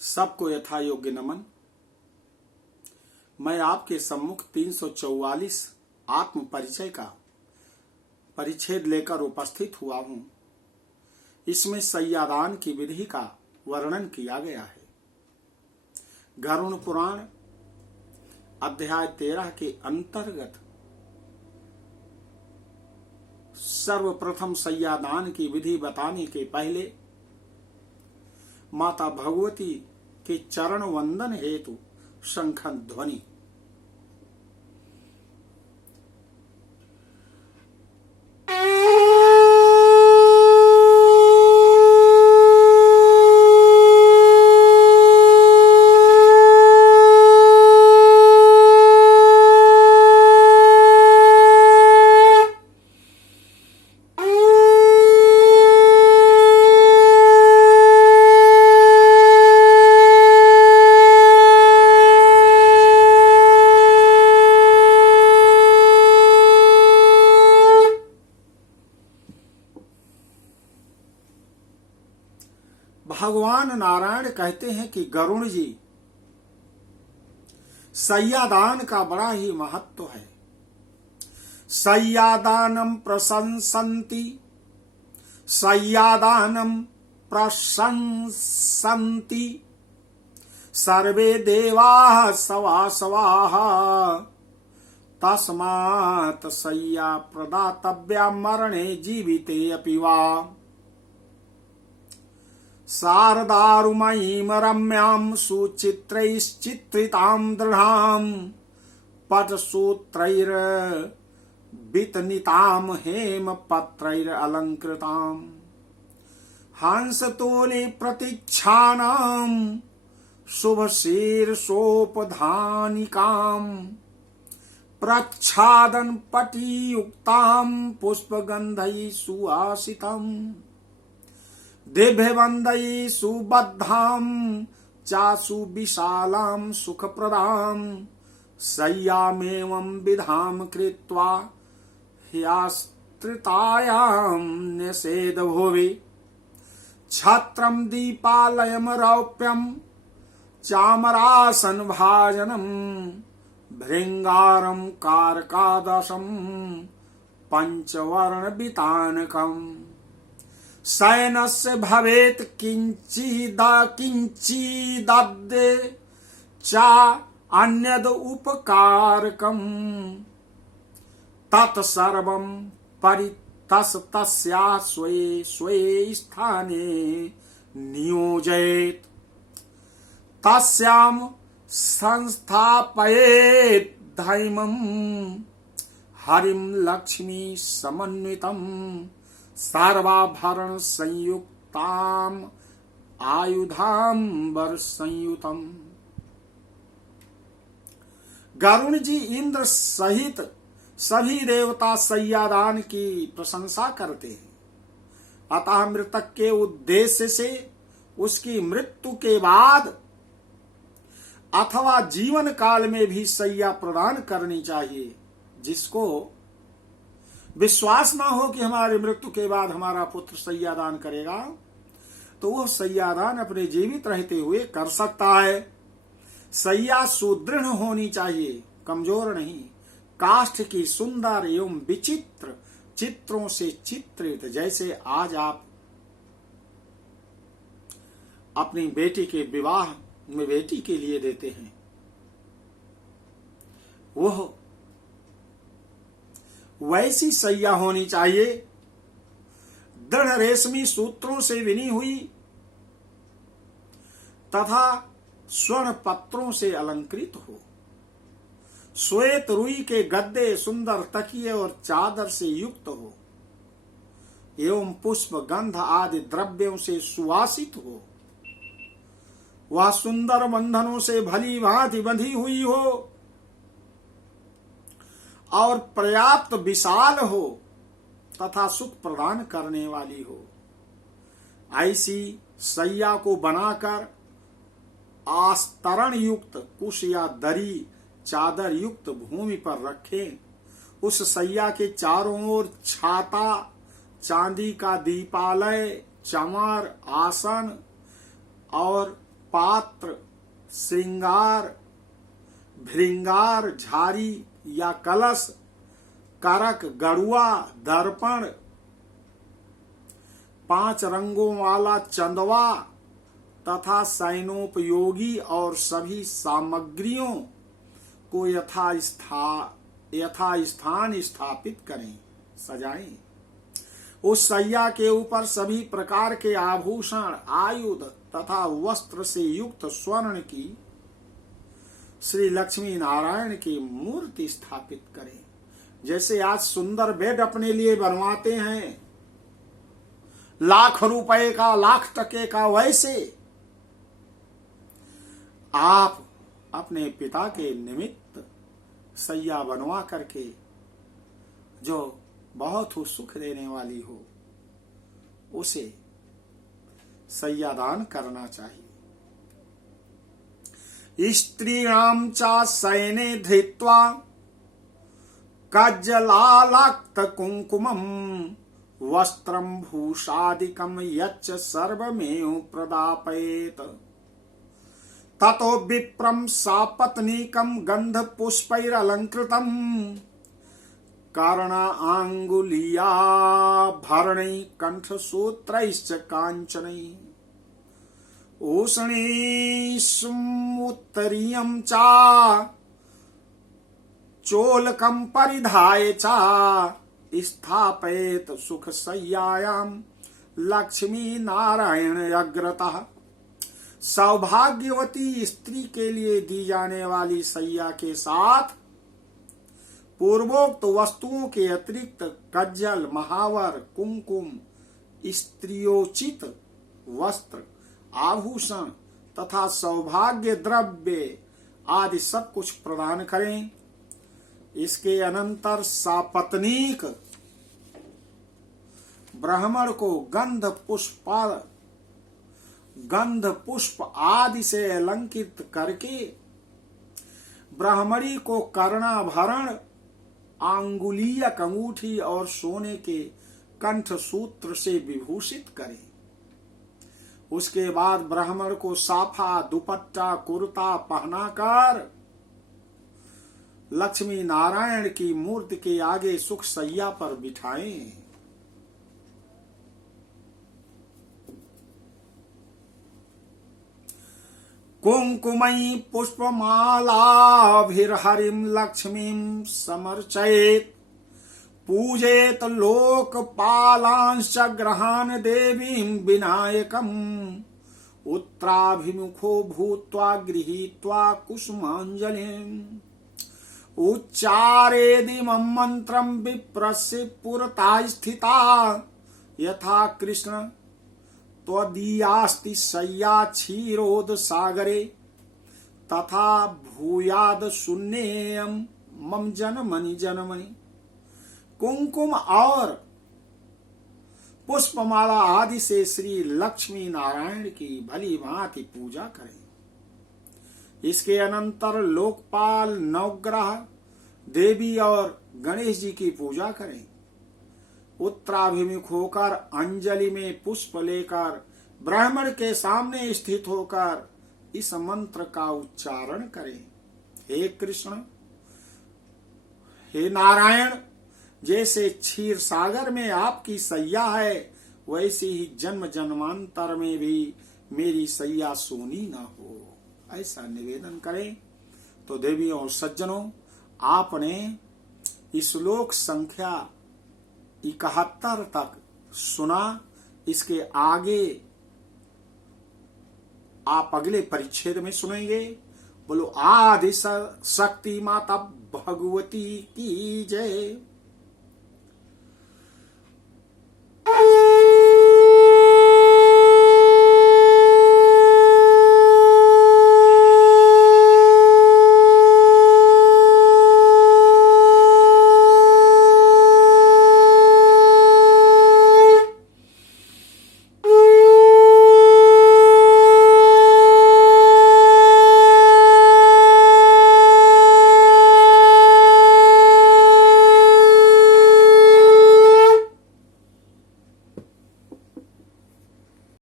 सबको यथा योग्य नमन। मैं आपके सम्मुख 344 आत्म परिचय का परिच्छेद लेकर उपस्थित हुआ हूं। इसमें सय्यादान की विधि का वर्णन किया गया है। गरुड़ पुराण अध्याय 13 के अंतर्गत सर्वप्रथम सय्यादान की विधि बताने के पहले माता भगवती के चरण वंदन हेतु शंखन ध्वनि। भगवान नारायण कहते हैं कि गरुड़ जी, सय्यादान का बड़ा ही महत्व है। सय्यादानम प्रशंसन्ति, सय्यादानम प्रशंसन्ति सर्वे देवाः सवासवाः तस्मात् सय्या प्रदातव्या मरणे जीविते अपि वा। शारदारुमयीं रम्यां सुचित्रैश्चित्रितां दृढां पटसूत्रैर्वितनितां हेमपत्रैरलङ्कृतां हंसतोले प्रतीक्षानां शुभशीर्षोपधानिकां प्रच्छादन पटियुक्तां पुष्पगन्धैः सुवासितम् दिव्यवन्दै सुबद्धां चासु विशालां सुखप्रदां शय्यामेवं विधां कृत्वा ह्यस्त्रितायां न्यसेद भुवि छत्रं दीपालयं रौप्यं चामरासनभाजनं भृङ्गारं कारकादशं पञ्चवर्णवितानकम् शयनस्य भवेत् किञ्चिदद्य च अन्यद उपकारकम् तत्सर्वं परितस्तस्या स्वे स्वे स्थाने नियोजयेत् तस्यां संस्थापयेत् धैर्यं हरिं लक्ष्मी समन्वितम् सर्वाभरण संयुक्ताम आयुधांबर संयुतम। गरुड़ जी इंद्र सहित सभी देवता सय्यादान की प्रशंसा करते हैं। अतः मृतक के उद्देश्य से उसकी मृत्यु के बाद अथवा जीवन काल में भी सय्या प्रदान करनी चाहिए। जिसको विश्वास ना हो कि हमारे मृत्यु के बाद हमारा पुत्र सय्यादान करेगा, तो वह सय्यादान अपने जीवित रहते हुए कर सकता है। सय्या सुदृढ़ होनी चाहिए, कमजोर नहीं। काष्ठ की सुंदर एवं विचित्र चित्रों से चित्रित, जैसे आज आप अपनी बेटी के विवाह में बेटी के लिए देते हैं, वह वैसी सय्या होनी चाहिए। दृढ़ रेशमी सूत्रों से विनी हुई तथा स्वर्ण पत्रों से अलंकृत हो। श्वेत रुई के गद्दे सुंदर तकिए और चादर से युक्त हो एवं पुष्प गंध आदि द्रव्यों से सुवासित हो। वह सुंदर बंधनों से भली भांति बंधी हुई हो और पर्याप्त विशाल हो तथा सुख प्रदान करने वाली हो। ऐसी सय्या को बनाकर आस्तरण युक्त कुश या दरी चादर युक्त भूमि पर रखें। उस सय्या के चारों ओर छाता, चांदी का दीपालय, चमर, आसन और पात्र, श्रृंगार, भृंगार, झारी या कलश, करक, गरुआ, दर्पण, 5 रंगों वाला चंदवा तथा शयनोपयोगी और सभी सामग्रियों को यथास्थान स्थापित करें, सजाएं। उस सैया के ऊपर सभी प्रकार के आभूषण, आयुध तथा वस्त्र से युक्त स्वर्ण की श्री लक्ष्मी नारायण की मूर्ति स्थापित करें। जैसे आज सुंदर बेड अपने लिए बनवाते हैं, लाख रुपए का, लाख टके का, वैसे आप अपने पिता के निमित्त सैया बनवा करके जो बहुत ही सुख देने वाली हो, उसे सैया दान करना चाहिए। स्त्रीणां च शयने धृत्वा कज्जलालक्त कुंकुमं वस्त्रं भूषादिकं यच्च सर्वमेव प्रदापयेत् ततो विप्रं सापत्नीकं गन्धपुष्पैरलंकृतं कर्णांगुलीयाभरणैः कंठसूत्रैश्च काञ्चनैः ऊष्णीषमुत्तरीयं च चोलकं परिधाय च स्थापयेत् सुखशय्यायां लक्ष्मी नारायण अग्रतः। सौभाग्यवती स्त्री के लिए दी जाने वाली सैया के साथ पूर्वोक्त वस्तुओं के अतिरिक्त कज्जल, महावर, कुंकुम, स्त्रियोचित वस्त्र, आभूषण तथा सौभाग्य द्रव्य आदि सब कुछ प्रदान करें। इसके अनंतर सापत्नीक ब्राह्मण को गंध पुष्प आदि से अलंकृत करके ब्राह्मणी को कर्णाभरण, आंगुलीयक अंगूठी और सोने के कंठ सूत्र से विभूषित करें। उसके बाद ब्राह्मण को साफा, दुपट्टा, कुर्ता पहनाकर लक्ष्मी नारायण की मूर्ति के आगे सुख सैया पर बिठाएं। कुंकुमई पुष्पमालाभिर्हरिं लक्ष्मीं समर्चयेत् पूजेत लोकपालांश्च ग्रहान् देवीं विनायकम् उत्तराभिमुखो भूत्वा गृहीत्वा कुसुमाञ्जलिम् उच्चारेदिमं मन्त्रं विप्रस्य पुरता स्थिता यथा कृष्ण त्वदीयास्ति शय्या क्षीरोद सागरे तथा भूयाद शून्येयं मम जनमनि जनमनि। कुंकुम और पुष्पमाला आदि से श्री लक्ष्मी नारायण की भली भांति पूजा करें। इसके अनंतर लोकपाल, नवग्रह, देवी और गणेश जी की पूजा करें। उत्तराभिमुख होकर अंजलि में पुष्प लेकर ब्राह्मण के सामने स्थित होकर इस मंत्र का उच्चारण करें। हे कृष्ण, हे नारायण, जैसे क्षीर सागर में आपकी सैया है, वैसे ही जन्म जन्मांतर में भी मेरी सैया सोनी न हो, ऐसा निवेदन करें। तो देवियों और सज्जनों, आपने श्लोक संख्या 71 तक सुना। इसके आगे आप अगले परिच्छेद में सुनेंगे। बोलो आदि शक्ति माता भगवती की जय।